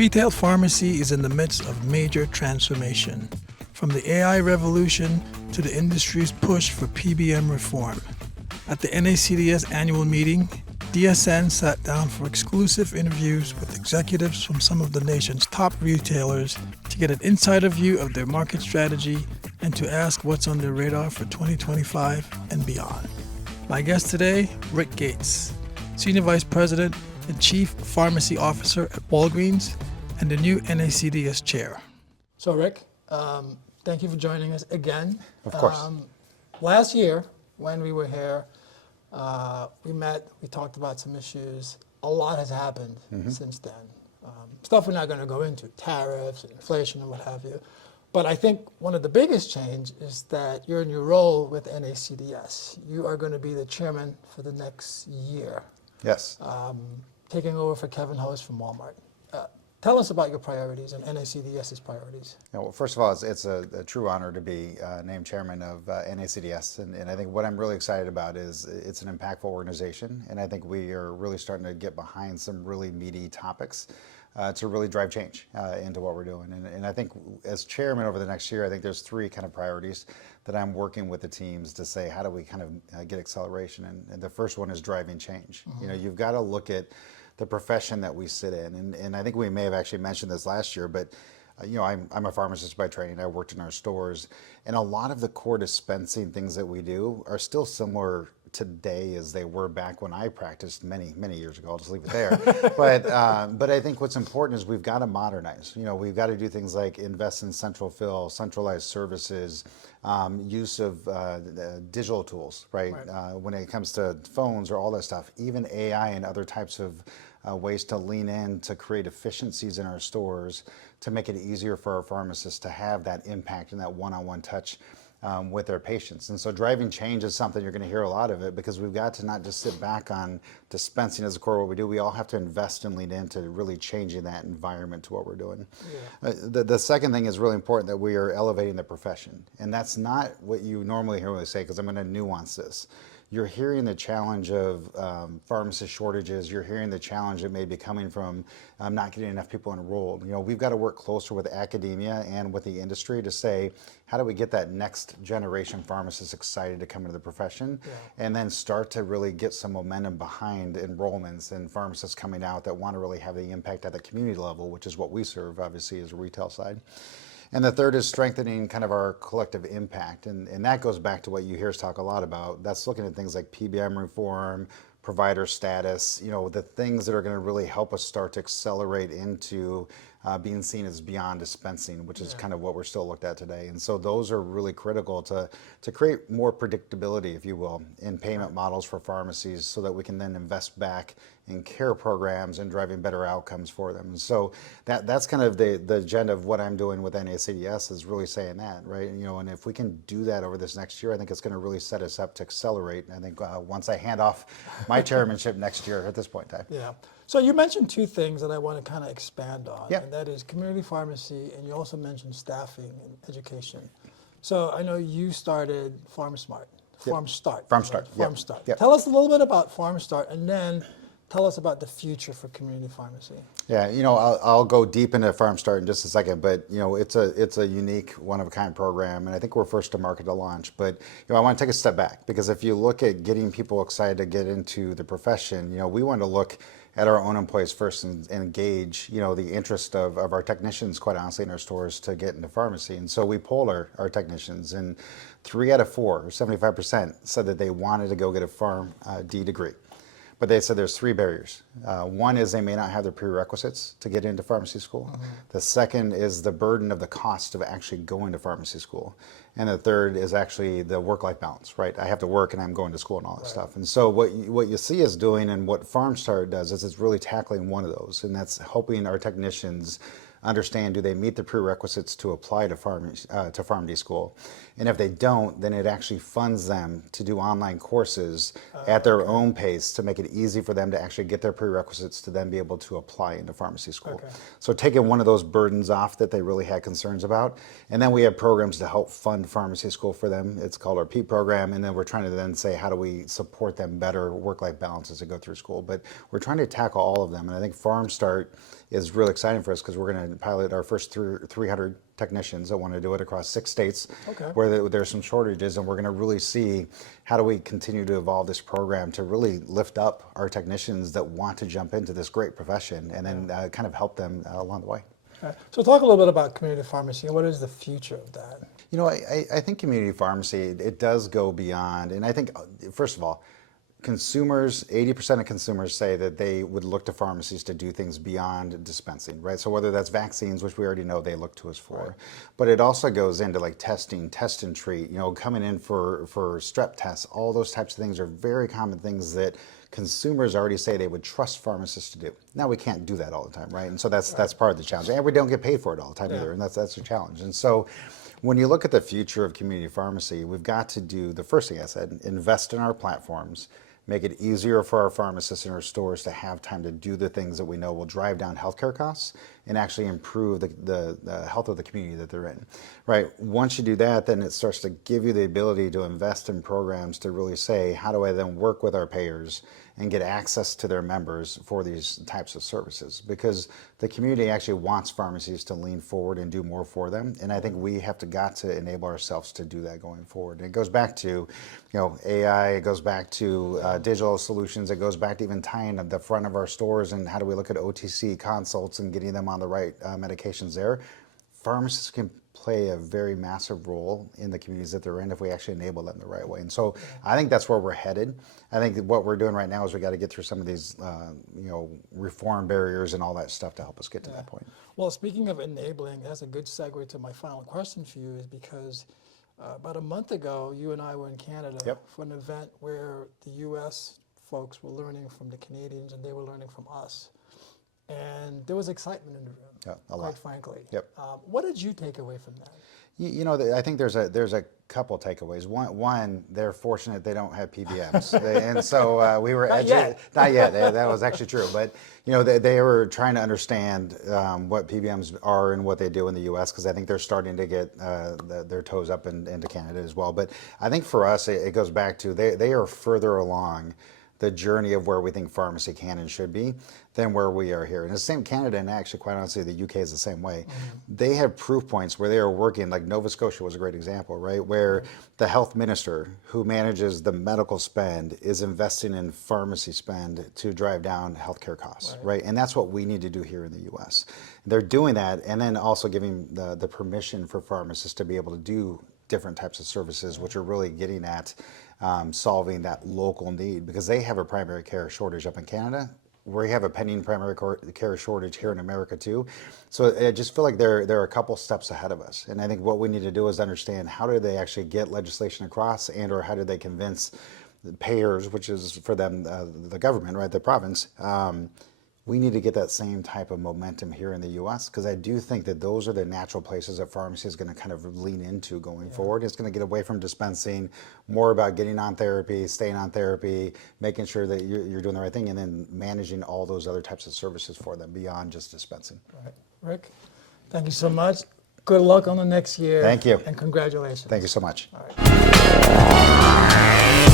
Retail pharmacy is in the midst of major transformation, from the AI revolution to the industry's push for PBM reform. At the NACDS annual meeting, DSN sat down for exclusive interviews with executives from some of the nation's top retailers to get an insider view of their market strategy and to ask what's on their radar for 2025 and beyond. My guest today, Rick Gates, Senior Vice President and Chief Pharmacy Officer at Walgreens and the new NACDS Chair. So Rick, thank you for joining us again. Of course. Last year, when we were here, we met, we talked about some issues. A lot has happened since then. Stuff we're not going to go into, tariffs and inflation and what have you. But I think one of the biggest change is that you're in your role with NACDS. You are going to be the chairman for the next year. Yes. Taking over for Kevin Host from Walmart. Tell us about your priorities and NACDS's priorities. Yeah, well, first of all, it's a true honor to be named chairman of NACDS, and I think what I'm really excited about is it's an impactful organization, and I think we are really starting to get behind some really meaty topics to really drive change into what we're doing. And I think as chairman over the next year, I think there's three kind of priorities that I'm working with the teams to say, how do we kind of get acceleration? And the first one is driving change. You know, you've got to look at the profession that we sit in. And I think we may have actually mentioned this last year, but you know, I'm a pharmacist by training. I worked in our stores, and a lot of the core dispensing things that we do are still similar today as they were back when I practiced many years ago. I'll just leave it there. But I think what's important is we've got to modernize. You know, we've got to do things like invest in central fill, centralized services, use of digital tools, right? When it comes to phones or all that stuff, even AI and other types of ways to lean in to create efficiencies in our stores to make it easier for our pharmacists to have that impact and that one-on-one touch with their patients. And so driving change is something you're going to hear a lot of it, because we've got to not just sit back on dispensing as a core of what we do. We all have to invest and lean into really changing that environment to what we're doing. Yeah. The second thing is really important, that we are elevating the profession. And that's not what you normally hear me say, because I'm going to nuance this. You're hearing the challenge of pharmacist shortages. You're hearing the challenge that may be coming from not getting enough people enrolled. You know, we've got to work closer with academia and with the industry to say, how do we get that next generation pharmacist excited to come into the profession, and then start to really get some momentum behind enrollments and pharmacists coming out that want to really have the impact at the community level, which is what we serve, obviously, as a retail side. And the third is strengthening kind of our collective impact. And that goes back to what you hear us talk a lot about. That's looking at things like PBM reform, provider status, you know, the things that are going to really help us start to accelerate into being seen as beyond dispensing, which is kind of what we're still looked at today. And so those are really critical to create more predictability, if you will, in payment models for pharmacies, so that we can then invest back in care programs and driving better outcomes for them. And so that's kind of the agenda of what I'm doing with NACDS, is really saying that, right? You know, and if we can do that over this next year, I think it's going to really set us up to accelerate. And I think once I hand off my chairmanship next year at this point in time. Yeah. So you mentioned two things that I want to kind of expand on, and that is community pharmacy, and you also mentioned staffing and education. So I know you started PharmSmart, PharmStart. PharmStart. Yep. Tell us a little bit about PharmStart, and then tell us about the future for community pharmacy. Yeah, you know, I'll go deep into PharmStart in just a second, but you know, it's a unique, one-of-a-kind program, and I think we're first to market to launch. But you know, I want to take a step back, because if you look at getting people excited to get into the profession, you know, we want to look at our own employees first and engage, you know, the interest of our technicians, quite honestly, in our stores to get into pharmacy. And so we polled our technicians, and 3 out of 4, or 75%, said that they wanted to go get a PharmD degree. But they said there's 3 barriers. One is they may not have the prerequisites to get into pharmacy school. The second is the burden of the cost of actually going to pharmacy school. And the third is actually the work-life balance, right? I have to work and I'm going to school and all that stuff. And so what you see us doing, and what PharmStart does, is it's really tackling one of those, and that's helping our technicians understand, do they meet the prerequisites to apply to PharmD school? And if they don't, then it actually funds them to do online courses at their own pace to make it easy for them to actually get their prerequisites to then be able to apply into pharmacy school. Okay. So taking one of those burdens off that they really had concerns about. And then we have programs to help fund pharmacy school for them. It's called our PEAP program. And then we're trying to then say, how do we support them better work-life balance as they go through school? But we're trying to tackle all of them. And I think PharmStart is really exciting for us because we're going to pilot our first 300 technicians that want to do it across 6 states where there's some shortages, and we're going to really see how do we continue to evolve this program to really lift up our technicians that want to jump into this great profession, and then kind of help them along the way. Right. So talk a little bit about community pharmacy and what is the future of that? You know, I think community pharmacy, it does go beyond, and I think, first of all, consumers, 80% of consumers say that they would look to pharmacies to do things beyond dispensing, right? So whether that's vaccines, which we already know they look to us for, right, but it also goes into like testing, test and treat, you know, coming in for strep tests, all those types of things are very common things that consumers already say they would trust pharmacists to do. Now we can't do that all the time, right? And so that's part of the challenge. And we don't get paid for it all the time either, and that's a challenge. And so when you look at the future of community pharmacy, we've got to do the first thing I said, invest in our platforms, make it easier for our pharmacists in our stores to have time to do the things that we know will drive down healthcare costs and actually improve the health of the community that they're in, right? Once you do that, then it starts to give you the ability to invest in programs to really say, how do I then work with our payers and get access to their members for these types of services? Because the community actually wants pharmacies to lean forward and do more for them. And I think we have got to enable ourselves to do that going forward. And it goes back to, you know, AI, it goes back to digital solutions, it goes back to even tying at the front of our stores and how do we look at OTC consults and getting them on the right medications there. Pharmacists can play a very massive role in the communities that they're in if we actually enable them the right way. And so I think that's where we're headed. I think that what we're doing right now is we got to get through some of these, you know, reform barriers and all that stuff to help us get to that point. Well, speaking of enabling, that's a good segue to my final question for you, is because about a month ago, you and I were in Canada for an event where the U.S. folks were learning from the Canadians and they were learning from us. And there was excitement in the room, quite frankly. What did you take away from that? You know, I think there's a couple takeaways. One, they're fortunate they don't have PBMs, and so we were educated. Not yet. That was actually true, but you know, they were trying to understand what PBMs are and what they do in the U.S. because I think they're starting to get their toes up into Canada as well. But I think for us, it goes back to they are further along the journey of where we think pharmacy can and should be than where we are here. And the same Canada, and actually quite honestly the UK is the same way. They have proof points where they are working, like Nova Scotia was a great example, right? Where the health minister who manages the medical spend is investing in pharmacy spend to drive down healthcare costs, right? And that's what we need to do here in the US. They're doing that, and then also giving the permission for pharmacists to be able to do different types of services, which are really getting at solving that local need, because they have a primary care shortage up in Canada. We have a pending primary care shortage here in America too. So I just feel like they're a couple steps ahead of us. And I think what we need to do is understand how do they actually get legislation across, and or how do they convince the payers, which is for them the government, right, the province. We need to get that same type of momentum here in the U.S. because I do think that those are the natural places that pharmacy is going to kind of lean into going forward. It's going to get away from dispensing, more about getting on therapy, staying on therapy, making sure that you're doing the right thing, and then managing all those other types of services for them beyond just dispensing. Right. Rick, thank you so much. Good luck on the next year. Thank you. And congratulations. Thank you so much. All right.